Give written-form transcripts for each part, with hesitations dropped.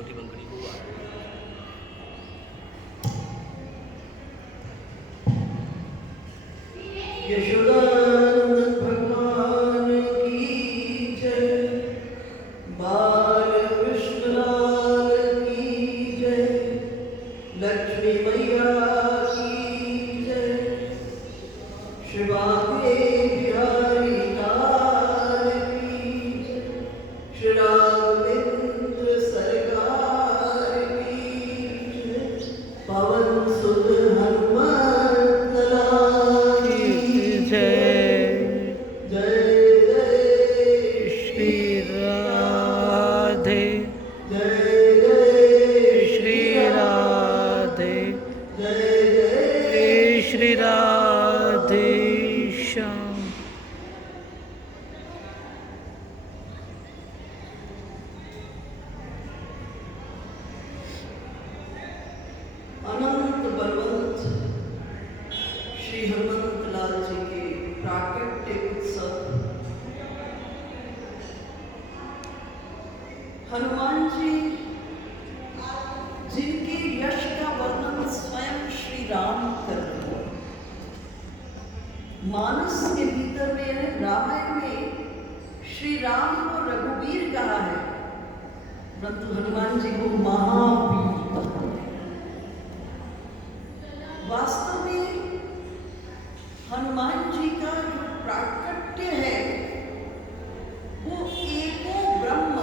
छोटी पंखड़ी को यशोदानंद भगवान की जय, बाल कृष्णलाल की जय, लक्ष्मी मैया की जय, शिवांगे बिहारी लाल की जय, श्री राघवेंद्र सरकार की जय, पवन सुत हनुमत लाल की जय, जय जय श्री राधे जय जय श्री राधे जय जय श्री राधे श्याम। अनंत बलवंत श्री हनुमत लाल जी के प्राकट्य उत्सव, हनुमान जी जिनके यश का वर्णन स्वयं श्री राम कर रहे हैं। मानस के भीतर में, रामायण में श्री राम को रघुवीर कहा है, परंतु हनुमान जी को महावीर कहा है। वास्तव में हनुमान जी का जो प्राकट्य है वो एको ब्रह्म,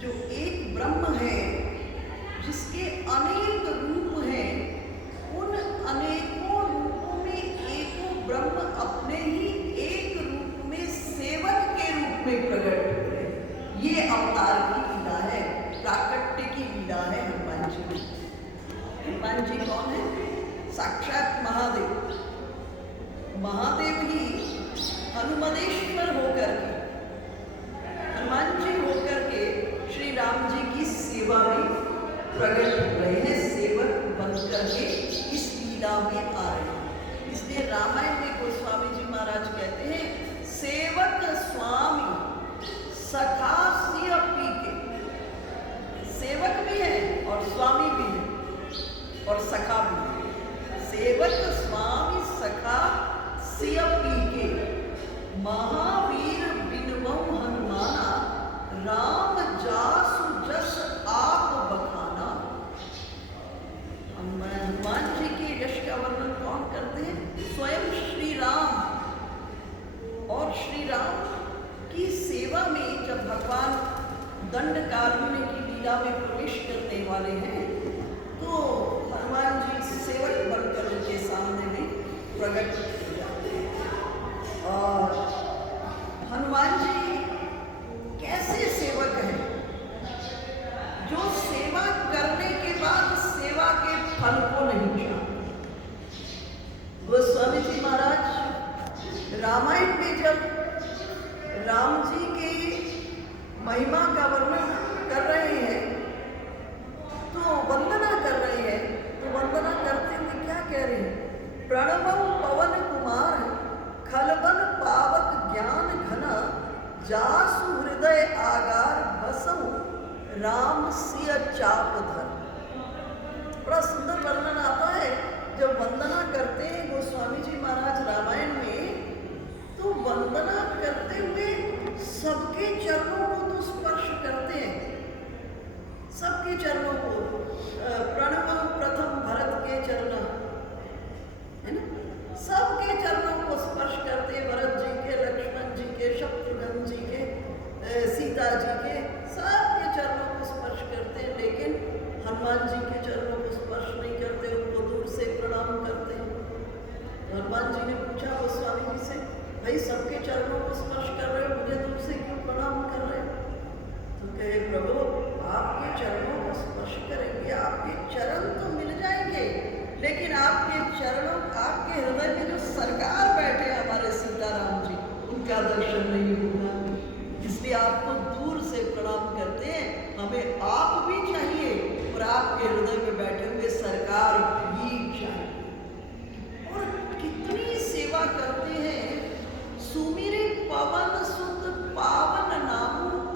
जो एक ब्रह्म है जिसके अनेक रूप हैं, उन अनेकों रूपों में एको ब्रह्म अपने ही एक रूप में सेवक के रूप में प्रकट हुए। ये अवतार की लीला है, प्राकट्य की लीला है हनुमान जी की। हनुमान जी कौन है? साक्षात महादेव। महादेव ही हनुमदेश्वर होकर के, हनुमान जी होकर के श्री राम जी की सेवा में प्रकट हो रहे हैं, सेवक बनकर के इस लीला में आ रहे हैं। इसलिए रामायण में गोस्वामी जी महाराज कहते हैं, सेवक स्वामी सखा सिय पी के। सेवक भी है और स्वामी भी है और सखा भी है। सेवक स्वामी सखा सिय पी के, महावीर बिनवऊ हनुमाना, राम जासु जस आप बखाना। हनुमान जी के यश का वर्णन कौन करते हैं? स्वयं श्री राम। और श्री राम की सेवा में जब भगवान दंड कारुण्य की लीला में प्रवेश करने वाले हैं तो हनुमान जी सेवक बनकर उनके सामने में प्रकट हो जाते हैं। और हनुमान जी कैसे सेवक हैं? जो सेवा करने के बाद सेवा के फल को नहीं चाहते। गोस्वामी जी महाराज रामायण में जब राम जी के महिमा का वर्णन कर रहे हैं तो वंदना कर रहे हैं, तो वंदना करते हुए क्या कह रहे हैं? प्रणवम पवन कुमार खलबन पावक ज्ञान घन, जासु हृदय आगार बसऊ राम सिय चाप धर। बड़ा सुंदर वर्णन आता है जब वंदना करते हैं गोस्वामी जी महाराज रामायण में, तो वंदना करते हुए सबके चरणों को तो स्पर्श करते हैं, सबके चरणों को। प्रणव प्रथम भरत के चरण है ना, सबके चरणों को स्पर्श करते, भरत जी के, लक्ष्मण जी के, शत्रुघ्न जी के, सीता जी के, सबके चरणों को स्पर्श करते, लेकिन हनुमान जी के चरणों को स्पर्श नहीं करते, उनको दूर से प्रणाम करते हैं। हनुमान जी ने पूछा गोस्वामी जी से, भाई सबके चरणों को स्पर्श कर रहे हो, मुझे दूर से क्यों प्रणाम कर रहे हो? तो कहे, प्रभु आपके चरणों को स्पर्श करेंगे, आपके चरण तो मिल जाएंगे, लेकिन आपके चरणों, आपके हृदय में जो सरकार बैठे हमारे सीताराम जी, उनका दर्शन नहीं होगा। इसलिए आपको दूर से प्रणाम करते हैं, हमें आप भी चाहिए और आपके हृदय में बैठे हुए सरकार भी चाहिए। और कितनी सेवा करते हैं। सुमिरे पवन सुत पावन नामु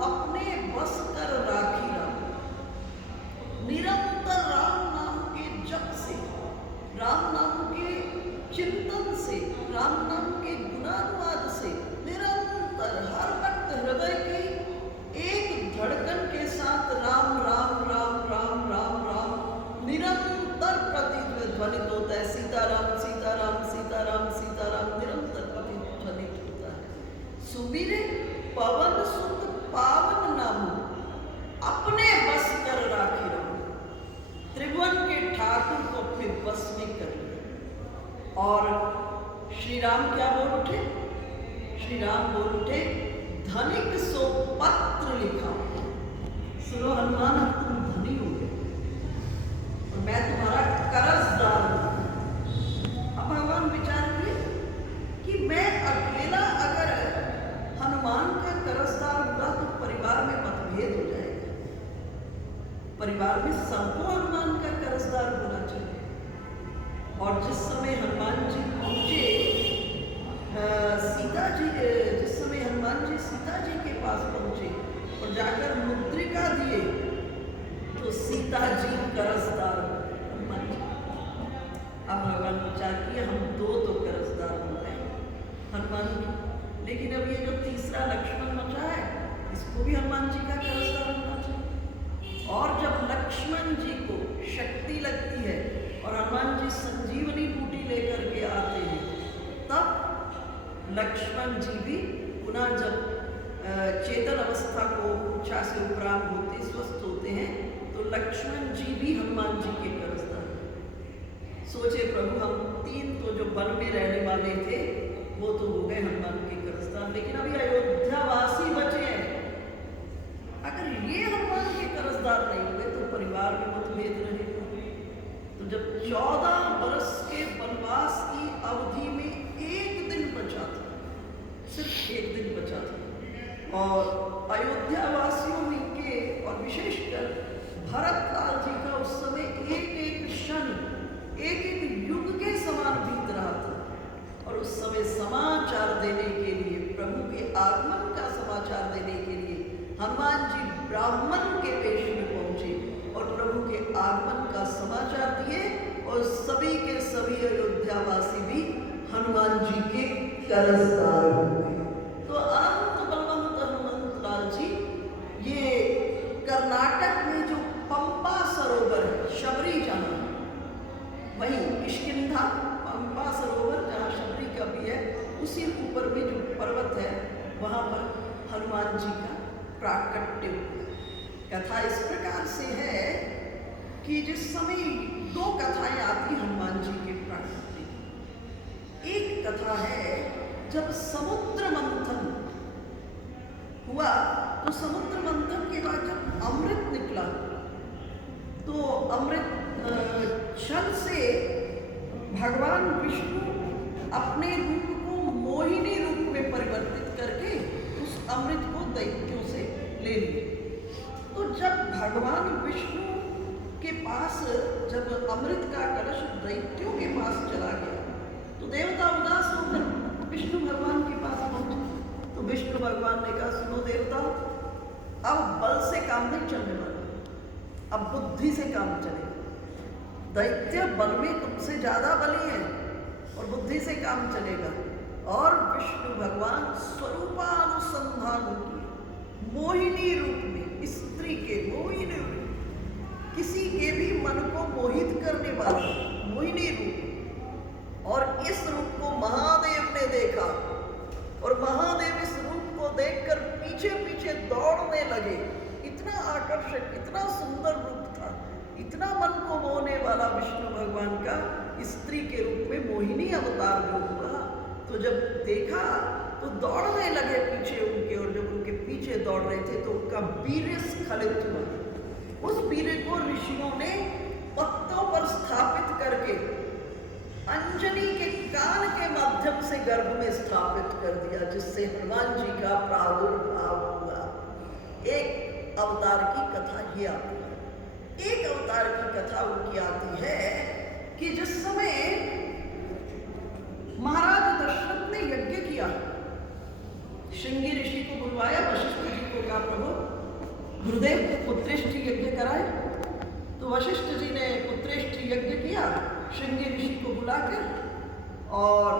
और श्री राम क्या बोल उठे? श्री राम बोल उठे, धनिक सो पत्र लिखा। सुनो हनुमान, अब तुम धनी हो गए और मैं तुम्हारा कर्जदार हूं। अब भगवान विचार किए कि मैं अकेला अगर हनुमान का कर्जदार हुआ तो परिवार में मतभेद हो जाएगा। परिवार में सबको हनुमान का कर्जदार होना चाहिए। और जिस समय हनुमान जी पहुंचे जिस समय हनुमान जी सीता जी के पास पहुंचे और जाकर मुद्रिका दिए तो सीता जी कर्जदार हनुमान जी। अब भगवान विचार किए हम दो तो कर्जदार हो गए हनुमान जी, लेकिन अब ये जो तीसरा लक्ष्मण बचा है इसको भी हनुमान जी का कर्जदार होना चाहिए। और जब लक्ष्मण जी को शक्ति लगती है और हनुमान जी संजीवनी बूटी लेकर के आते हैं, तब लक्ष्मण जी भी पुनः जब चेतन अवस्था को इच्छा से उपराम होते स्वस्थ होते हैं तो लक्ष्मण जी भी हनुमान जी के कर्जदार। सोचे प्रभु, हम तीन तो जो वन में रहने वाले थे वो तो हो गए हनुमान के कर्जदार, लेकिन अभी अयोध्यावासी बचे हैं। अगर ये हनुमान के कर्जदार नहीं हुए तो परिवार में मतभेद रहेगा। तो जब 14 वर्ष के वनवास की अवधि में एक दिन बचा था, सिर्फ एक दिन बचा था, और अयोध्यावासियों में के और विशेषकर भरत लाल जी का उस समय एक एक क्षण एक एक युग के समान बीत रहा था। और उस समय समाचार देने के लिए, प्रभु के आगमन का समाचार देने के लिए हनुमान जी ब्राह्मण के वेश में पहुंचे और प्रभु के आगमन का समाचार दिए और सभी के सभी अयोध्यावासी भी हनुमान जी के कर्जदार हो गए। तो अनंत बलवंत हनुमंत लाल जी ये कर्नाटक में जो पंपा सरोवर है, शबरी जहाँ, वहीं किष्किंधा पंपा सरोवर जहाँ शबरी का भी है, उसी ऊपर में जो पर्वत है वहाँ पर हनुमान जी का प्राकट्य हुआ। कथा इस प्रकार से है कि जिस समय दो कथाएं आती हनुमान जी के प्राकट्य की। एक कथा है जब समुद्र मंथन हुआ, तो समुद्र मंथन के बाद जब अमृत निकला तो अमृत छल से भगवान विष्णु अपने रूप को मोहिनी रूप में परिवर्तित करके उस अमृत को दैत्यों से ले लिए। तो जब भगवान विष्णु के पास जब अमृत का कलश दैत्यों के पास चला गया तो देवता उदास होकर विष्णु भगवान के पास पहुंचे। तो विष्णु भगवान ने कहा, सुनो देवता, अब बल से काम नहीं चलने वाला, अब बुद्धि से काम चलेगा। दैत्य बल में तुमसे ज्यादा बली है और बुद्धि से काम चलेगा। और विष्णु भगवान स्वरूपानुसंधान की मोहिनी रूप में, स्त्री के मोहिनी रूप, किसी के भी मन को मोहित करने वाला मोहिनी रूप, और इस रूप को महादेव ने देखा और महादेव इस रूप को देखकर पीछे पीछे दौड़ने लगे। इतना आकर्षक, इतना सुंदर रूप था, इतना मन को मोहने वाला विष्णु भगवान का स्त्री के रूप में मोहिनी अवतार जो हुआ। तो जब देखा तो दौड़ने लगे पीछे उनके, और जब उनके पीछे दौड़ रहे थे तो उनका वीर्य स्खलित हुआ। उस वीर्य को ऋषियों ने पत्तों पर स्थापित करके अंजनी के कान के माध्यम से गर्भ में स्थापित कर दिया, जिससे हनुमान जी का प्रादुर्भाव हुआ। एक अवतार की कथा ये आती है। एक अवतार की कथा उनकी आती है कि जिस समय महाराज दशरथ ने यज्ञ किया, श्रृंगी ऋषि को बुलवाया, वशिष्ठ जी को कहा, प्रभु गुरुदेव पुत्रेष्ठ यज्ञ कराए। तो वशिष्ठ जी ने पुत्रेष्ठ यज्ञ किया श्रृंगी ऋषि को बुलाकर, और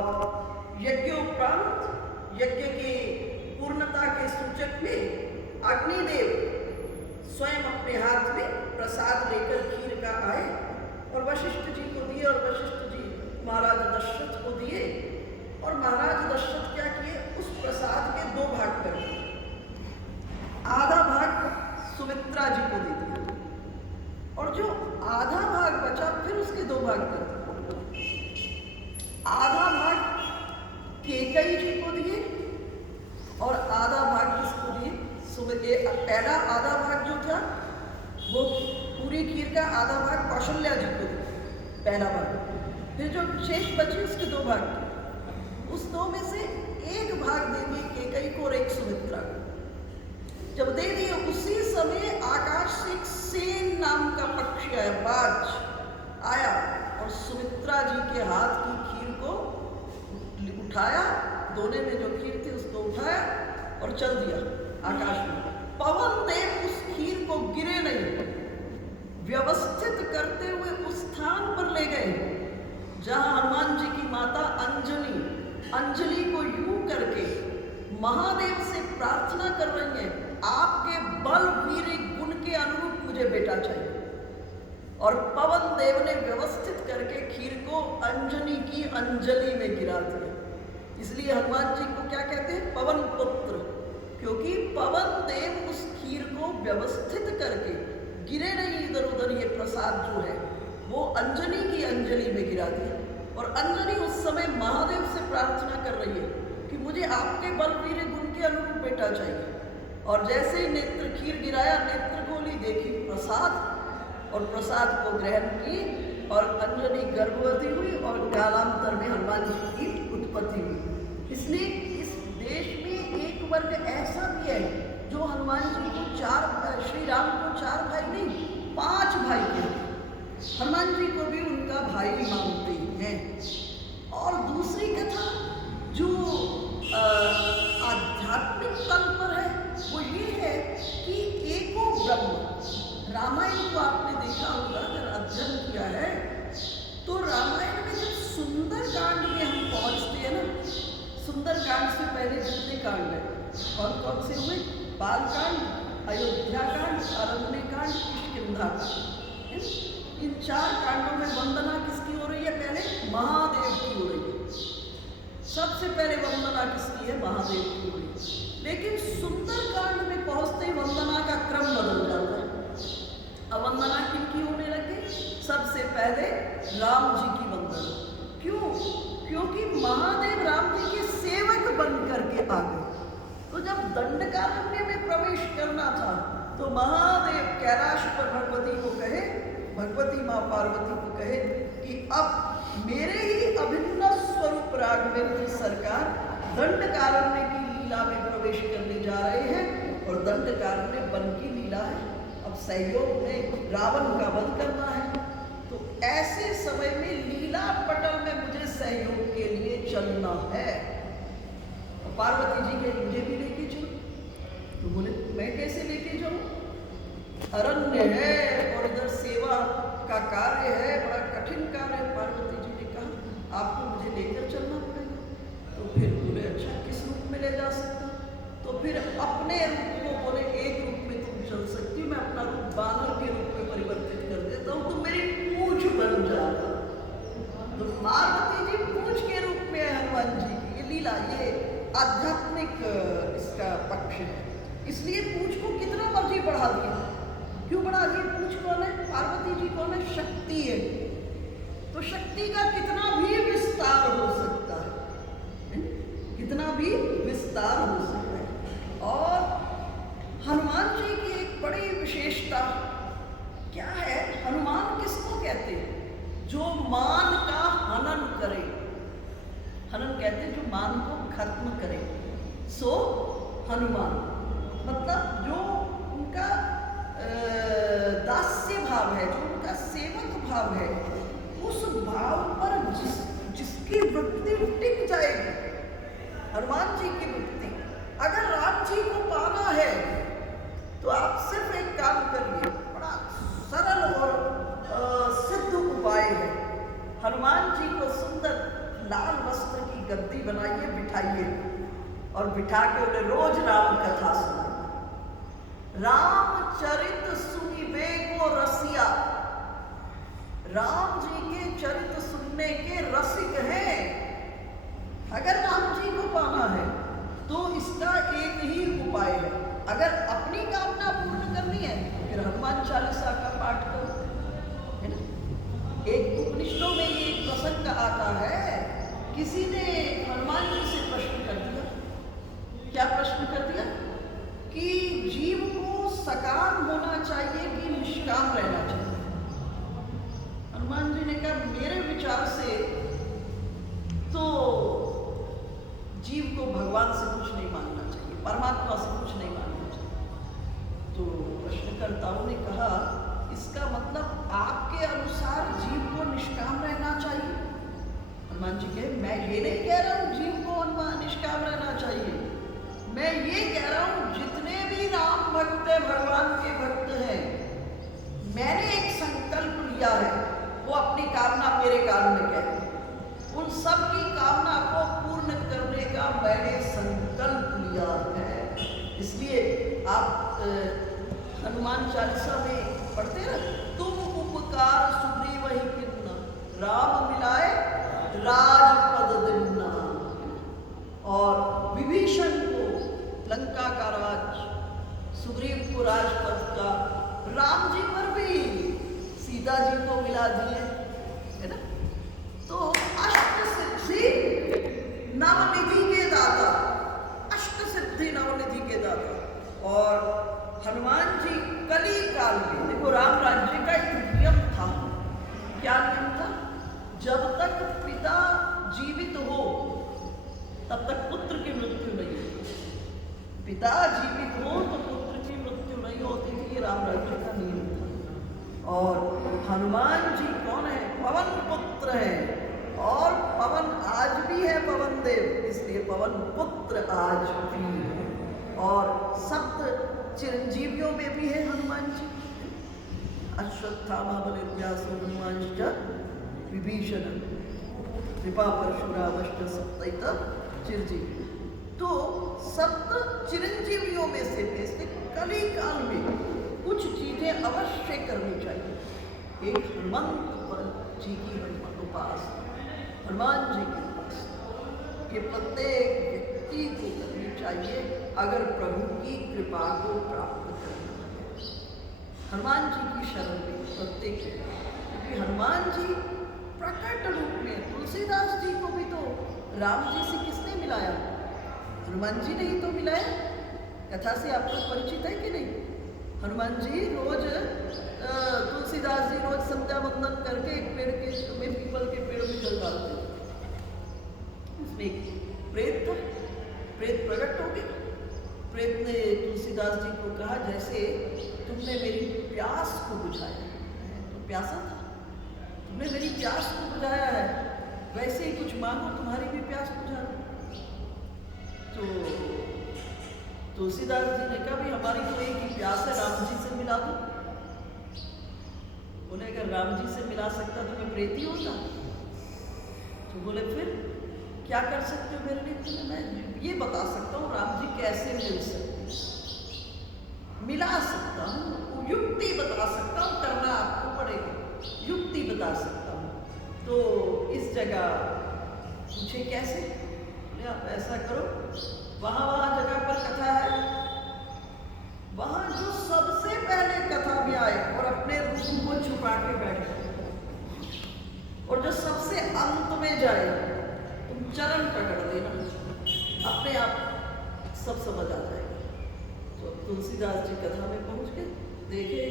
यज्ञोपरांत यज्ञ की पूर्णता के सूचक में अग्निदेव स्वयं अपने हाथ में प्रसाद लेकर खीर का आए और वशिष्ठ जी को दिए, और वशिष्ठ जी महाराज दशरथ को दिए। और महाराज दशरथ क्या किए, उस प्रसाद के दो भाग कर दिए। आधा भाग सुमित्रा जी को दे दिया और जो आधा भाग बचा फिर उसके दो भाग कर दिए। वो पूरी खीर का आधा भाग कौशल्या जी को, पहला भाग, फिर जो शेष बची उसके 2 भाग थे। उस 2 में से 1 भाग दे दिए कैकेयी को और 1 सुमित्रा को। जब दे दिए उसी समय आकाश से एक सेन नाम का पक्षी आया, बाज आया और सुमित्रा जी के हाथ की खीर को उठाया, दोने में जो खीर थी उसको उठाया और चल दिया आकाश में। पवन देव उस खीर को गिरे नहीं, व्यवस्थित करते हुए उस स्थान पर ले गए जहां हनुमान जी की माता अंजलि को यूं करके महादेव से प्रार्थना कर रही है, आपके बल वीर गुण के अनुरूप मुझे बेटा चाहिए। और पवन देव ने व्यवस्थित करके खीर को अंजनी की अंजलि में गिरा दिया। इसलिए हनुमान जी को क्या कहते हैं, पवन पुत्र, क्योंकि पवन देव उस खीर को व्यवस्थित करके गिरे नहीं इधर उधर, ये प्रसाद जो है वो अंजनी की अंजलि में गिरा दिया। और अंजनी उस समय महादेव से प्रार्थना कर रही है कि मुझे आपके बल वीर गुण के अनुरूप बेटा चाहिए। और जैसे ही नेत्र खीर गिराया, नेत्र खोली, देखी प्रसाद और प्रसाद को ग्रहण की और अंजनी गर्भवती हुई और कालांतर में हनुमान जी की उत्पत्ति हुई। इसलिए इस देश में एक वर्ग ऐसा भी है जो हनुमान जी को श्री राम को 4 भाई नहीं 5 भाई थे, हनुमान जी को भी उनका भाई मानते हैं। और दूसरी कथा जो आध्यात्मिक तल पर है वो ये है कि एको ब्रह्म, रामायण को आपने देखा होगा, अगर अध्ययन किया है तो रामायण में जब सुंदर कांड में हम पहुंचते हैं ना, सुंदर कांड से पहले जितने कांड है कौन कौन से हुए, बाल कांड, अयोध्या कांड, अरण्य कांड, किष्किंधा कांड, इन 4 कांडों में वंदना किसकी हो रही है, पहले महादेव की हो रही है। सबसे पहले वंदना किसकी है, महादेव की हो रही है। लेकिन सुंदर कांड में पहुंचते ही वंदना का क्रम बदल जाता है। अब वंदना किनकी होने लगी, सबसे पहले राम जी की वंदना। क्यों, क्योंकि महादेव राम जी के सेवक बन करके आ गए। तो जब दंडकारण्य में प्रवेश करना था तो महादेव कैलाश पर भगवती को कहे, भगवती माँ पार्वती को कहे कि अब मेरे ही अभिन्न स्वरूप राघवेंद्र सरकार दंडकारण्य की लीला में प्रवेश करने जा रहे हैं और दंडकारण्य वन की लीला है। अब सहयोग में रावण का वध करना है, तो ऐसे समय में लीला पटल में मुझे सहयोग के लिए चलना है। और पार्वती जी के मुझे भी लेके चलो, तो बोले मैं कैसे लेके जाऊं, अरण्य है और इधर सेवा का कार्य है, बड़ा कठिन कार्य है। पार्वती जी ने कहा आपको मुझे लेकर चलना पड़ेगा। तो फिर बोले अच्छा किस रूप में ले जा सकता, तो फिर अपने रूप को बोले एक रूप में तुम चल सकती हो, मैं अपना रूप बानर के रूप में परिवर्तित कर देता हूँ, तो मेरी पूंछ बन जाएगा। तो पार्वती जी पूंछ के रूप में हनुमान जी की ये लीला, ये आध्यात्मिक इसका पक्ष है। इसलिए पूंछ को कितना मर्जी बढ़ा दिया, क्यों बढ़ा दिए, पूंछ कौन है, पार्वती जी कौन है, शक्ति है, तो शक्ति का कितना भी विस्तार हो सकता है, कितना भी विस्तार हो सकता है। और हनुमान जी की एक बड़ी विशेषता क्या है, हनुमान किसको कहते हैं, जो मान का हनन करे, हनन कहते हैं जो मान को खत्म करे, सो हनुमान, मतलब जो उनका दास्य भाव है, जो उनका सेवक भाव है, उस भाव पर जिसकी वृत्ति टिक जाएगी, हनुमान जी की वृत्ति। अगर राम जी को पाना है तो आप सिर्फ एक काम करिए, बड़ा सरल और सिद्ध उपाय है। हनुमान जी को सुंदर लाल वस्त्र की गद्दी बनाइए, बिठाइए और बिठा के उन्हें रोज राम कथा सुनाइए। रामचरित सुनिबे को रसिया, राम जी के चरित्र सुनने के रसिक हैं। अगर राम जी को पाना है तो इसका एक ही उपाय है, अगर अपनी कामना पूर्ण करनी है फिर हनुमान चालीसा का पाठ करो, है ना। एक उपनिषदों में ये प्रसंग आता है, किसी ने हनुमान जी से प्रश्न कर दिया, क्या प्रश्न कर दिया कि जीव को सकाम होना चाहिए कि निष्काम निष्काम रहना चाहिए। हनुमान जी ने कहा मेरे विचार से तो जीव को भगवान से कुछ नहीं मांगना चाहिए, परमात्मा से कुछ नहीं मांगना चाहिए। तो प्रश्नकर्ताओं ने कहा इसका मतलब आपके अनुसार जीव को निष्काम रहना चाहिए? हनुमान जी कहे मैं ये नहीं कह रहा हूँ जीव को निष्काम रहना चाहिए, मैं ये कह रहा हूँ जितने भी राम भक्त है, भगवान के भक्त हैं, मैंने एक संकल्प लिया है, वो अपनी कामना मेरे कान में कहते हैं, उन सब की कामना को पूर्ण करने का मैंने संकल्प लिया है। इसलिए आप हनुमान चालीसा में पढ़ते ना, तुम उपकार सुग्रीव ही कितना, राम मिलाए राजपद दिन्ना। और विभीषण को लंका का राज, सुग्रीव को राजपद का, राम जी पर भी सीता जी को मिला दिए, है ना। तो अष्ट सिद्धि नवनिधि के दाता, अष्ट सिद्धि नवनिधि के दाता। और हनुमान जी कली काल में, देखो राम राज्य का एक नियम था, क्या नियम था? जब तक पिता जीवित हो तब तक पुत्र की मृत्यु नहीं होती, पिता जीवित हो तो पुत्र की मृत्यु नहीं होती थी, ये राम राज्य का नियम था। और हनुमान जी कौन है? पवन पुत्र है, और पवन आज भी है पवन देव, इसलिए पवन पुत्र आज भी है। और सप्त चिरंजीवियों में भी है हनुमान जी, अश्वत्थामा बलिर्व्यासो हनुमांश्च विभीषण कृपा परशुरामश्च सप्तैत चिरंजीवी। तो सप्त चिरंजीवियों में से कली काल में कुछ चीजें अवश्य करनी चाहिए। एक हनुमंत जी की उपासना, हनुमान जी की उपासना, ये प्रत्येक व्यक्ति को करनी चाहिए अगर प्रभु की कृपा को प्राप्त करना है। हनुमान जी की शरण में प्रत्येक, क्योंकि हनुमान जी प्रकट रूप में, तुलसीदास जी को भी तो राम जी से किसने मिलाया? हनुमान जी ने ही तो मिलाया। कथा से आपको परिचित है कि नहीं? हनुमान जी रोज तुलसीदास जी रोज संध्या वंदन करके एक पेड़ के में, पीपल के पेड़ में जल डालते, उसमें एक प्रेत था, प्रेत प्रकट हो गया। प्रेत ने तुलसीदास जी को कहा जैसे तुमने मेरी प्यास को बुझाया, तो प्यासा था, तुमने मेरी प्यास को बुझाया है, वैसे ही कुछ मांगो तुम्हारी भी प्यास बुझा दो। तो तुलसीदास जी ने कहा भी हमारी तो एक ही प्यास है, राम जी से मिला दो। बोले अगर राम जी से मिला सकता तो मैं प्रेत ही होता। तो बोले फिर क्या कर सकते हो मेरे लिए? तो मैं ये बता सकता हूँ राम जी कैसे मिल सकते, मिला सकता हूँ, युक्ति बता सकता हूँ, करना आपको पड़ेगा, युक्ति बता सकता हूँ। तो इस जगह पूछे कैसे? बोले आप ऐसा करो, वहाँ जगह पर कथा है, वहाँ जो सबसे पहले कथा में आए और अपने रूप को छुपा के बैठे, और जो सबसे अंत में जाए तुम चरण पकड़ देना, अपने आप सब समझ आ जाएगा। तो तुलसीदास जी कथा में पहुंच गए, देखे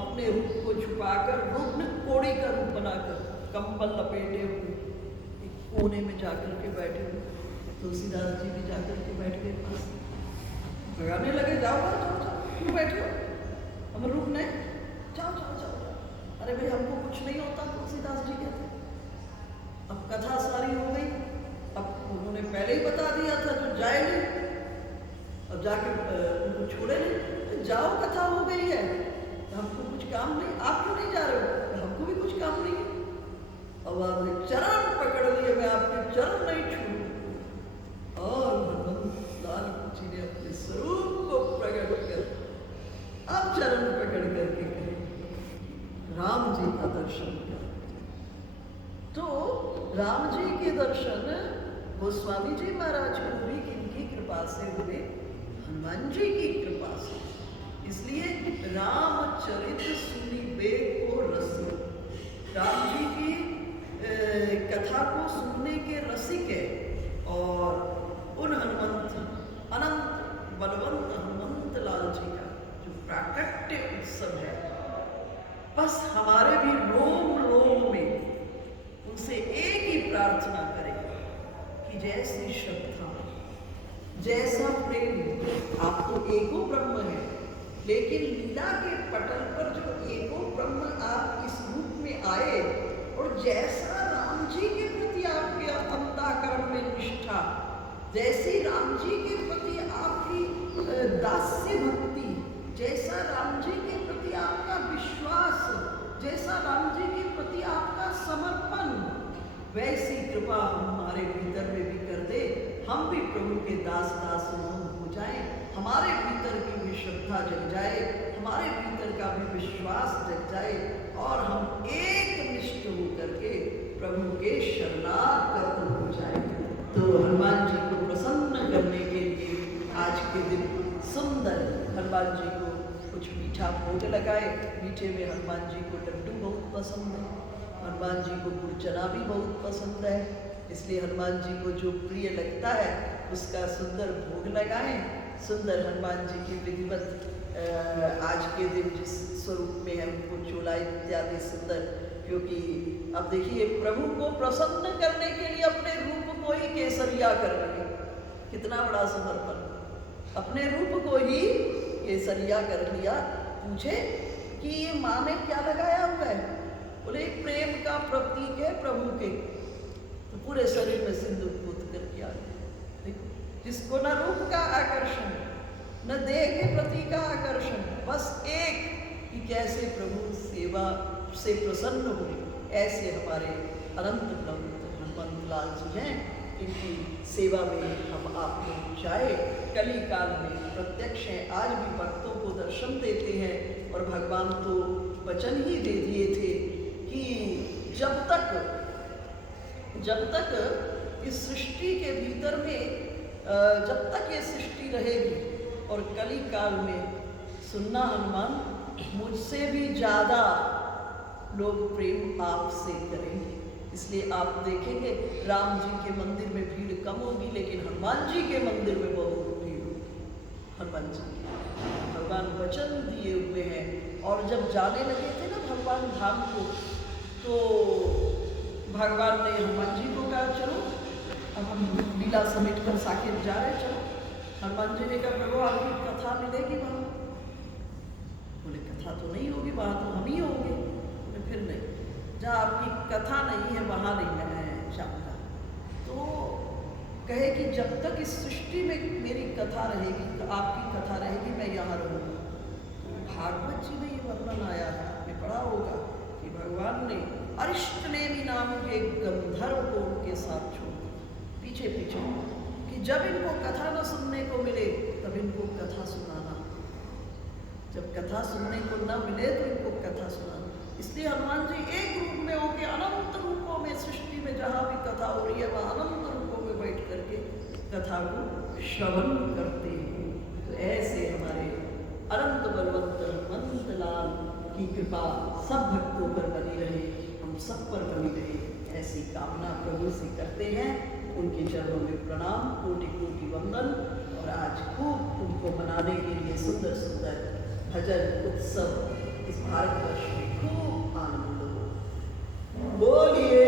अपने रूप को छुपाकर, रुग्ण कोड़ी का रूप बनाकर, कंबल लपेटे हुए एक कोने में जाकर के बैठे हुए। तुलसीदास जी भी जाकर के बैठ गए पास, भगाने लगे, जाओ जाओ जाओ, क्यों बैठे हो, हम रुक नहीं, जाओ जाओ जाओ। अरे भाई हमको कुछ नहीं होता, तुलसीदास जी कहते। अब कथा सारी हो गई, अब उन्होंने पहले ही बता दिया था जो जाए नहीं, अब जाके उनको छोड़े नहीं, तो जाओ कथा हो गई है, तो हमको कुछ काम नहीं, आप क्यों नहीं जा रहे हो? तो हमको भी कुछ काम नहीं है। अब आपने चरण पकड़ लिए, मैं आपके चरण नहीं छू। और भगवान लाल जी ने अपने स्वरूप को प्रकट कर अब चरण पकड़ करके कहे राम जी का दर्शन कर। तो राम जी के दर्शन गोस्वामी जी महाराज को भी किनकी कृपा से हुए? हनुमान जी की कृपा से। इसलिए रामचरित सुनिबे को रसिक, राम जी की कथा को सुनने के रसिक है। और उन हनुमंत, अनंत बलवंत हनुमंत लाल जी का जो प्राकट्य उत्सव है, कि जैसी श्रद्धा, जैसा प्रेम, आप तो एको ब्रह्म है, लेकिन लीला के पटल पर जो एको ब्रह्म आप इस रूप में आए, और जैसा राम जी के प्रति आपके अंतःकरण में निष्ठा, जैसी राम जी के प्रति आपकी दास्य भक्ति, जैसा राम जी के प्रति आपका विश्वास, जैसा राम जी के प्रति आपका समर्पण, वैसी कृपा हमारे भीतर में भी कर दे, हम भी प्रभु के दास हो जाएं, हमारे भीतर की भी श्रद्धा जग जाए, हमारे भीतर का भी विश्वास जग जाए, और हम एक निष्ठ होकर के प्रभु के शरणागत हो जाए। तो हनुमान जी को प्रसन्न करने के लिए आज के दिन सुंदर हनुमान जी को कुछ मीठा भोग लगाए। मीठे में हनुमान जी को लड्डू बहुत पसंद है, हनुमान जी को गुड़ चना भी बहुत पसंद है, इसलिए हनुमान जी को जो प्रिय लगता है उसका सुंदर भोग लगाएं। सुंदर हनुमान जी की विधिवत आज के दिन जिस स्वरूप में है उनको चोला इत्यादि सुंदर, क्योंकि अब देखिए प्रभु को प्रसन्न करने के लिए अपने रूप को ही केसरिया कर रहे, कितना बड़ा समर्पण, अपने रूप को ही केसरिया कर लिया। पूछे कि ये माँ ने क्या लगाया हुआ है, बोले प्रेम का प्रतीक है प्रभु के, तो पूरे शरीर में सिंदूर पोत करके आ गए। देखो, जिसको न रूप का आकर्षण, न देह के प्रति का आकर्षण, बस एक कि कैसे प्रभु सेवा से प्रसन्न हो, ऐसे हमारे अनंत हनुमंत लाल जी हैं, इनकी सेवा में हम आप लोग जाए। कली काल में प्रत्यक्ष हैं, आज भी भक्तों को दर्शन देते हैं, और भगवान तो वचन ही दे दिए थे कि जब तक इस सृष्टि के भीतर में जब तक ये सृष्टि रहेगी, और कली काल में सुनना हनुमान, मुझसे भी ज़्यादा लोग प्रेम आपसे करेंगे। इसलिए आप देखेंगे राम जी के मंदिर में भीड़ कम होगी, लेकिन हनुमान जी के मंदिर में बहुत भीड़ होगी। हनुमान जी भगवान वचन दिए हुए हैं, और जब जाने लगे थे ना भगवान धाम को, तो भगवान ने हनुमान जी को कहा चलो अब हम लीला समेट कर साकेत जा रहे, चलो। हनुमान जी ने कहा प्रभु आपकी कथा मिलेगी वहाँ, बोले कथा तो नहीं होगी, वहाँ तो हम ही होंगे। बोले फिर नहीं, जहाँ आपकी कथा नहीं है वहाँ नहीं मैं जाऊँगा। तो कहे कि जब तक इस सृष्टि में मेरी कथा रहेगी, तो आपकी कथा रहेगी, मैं यहाँ रहूँगा। तो भागवत जी में ये वर्णन आया है, आपने पढ़ा होगा कि भगवान ने अरिष्टनेमि नाम के गंधर्व को उनके साथ छोड़ पीछे पीछे, कि जब इनको कथा न सुनने को मिले तब इनको कथा सुनाना, जब कथा सुनने को न मिले तो इनको कथा सुनाना। इसलिए हनुमान जी एक रूप में होके अनंत रूपों में सृष्टि में जहाँ भी कथा हो रही है वहाँ अनंत रूपों में बैठ करके कथा को श्रवण करते हैं। तो ऐसे हमारे अनंत बलवंत हनुमंत लाल की कृपा सब भक्तों पर बनी रहे, हम सब पर बनी रहे, ऐसी कामना प्रभु से करते हैं। उनके चरणों में प्रणाम, कोटि कोटि वंदन, और आज खूब उनको मनाने के लिए सुंदर सुंदर भजन उत्सव इस भारतवर्ष में खूब आनंद हो। बोलिए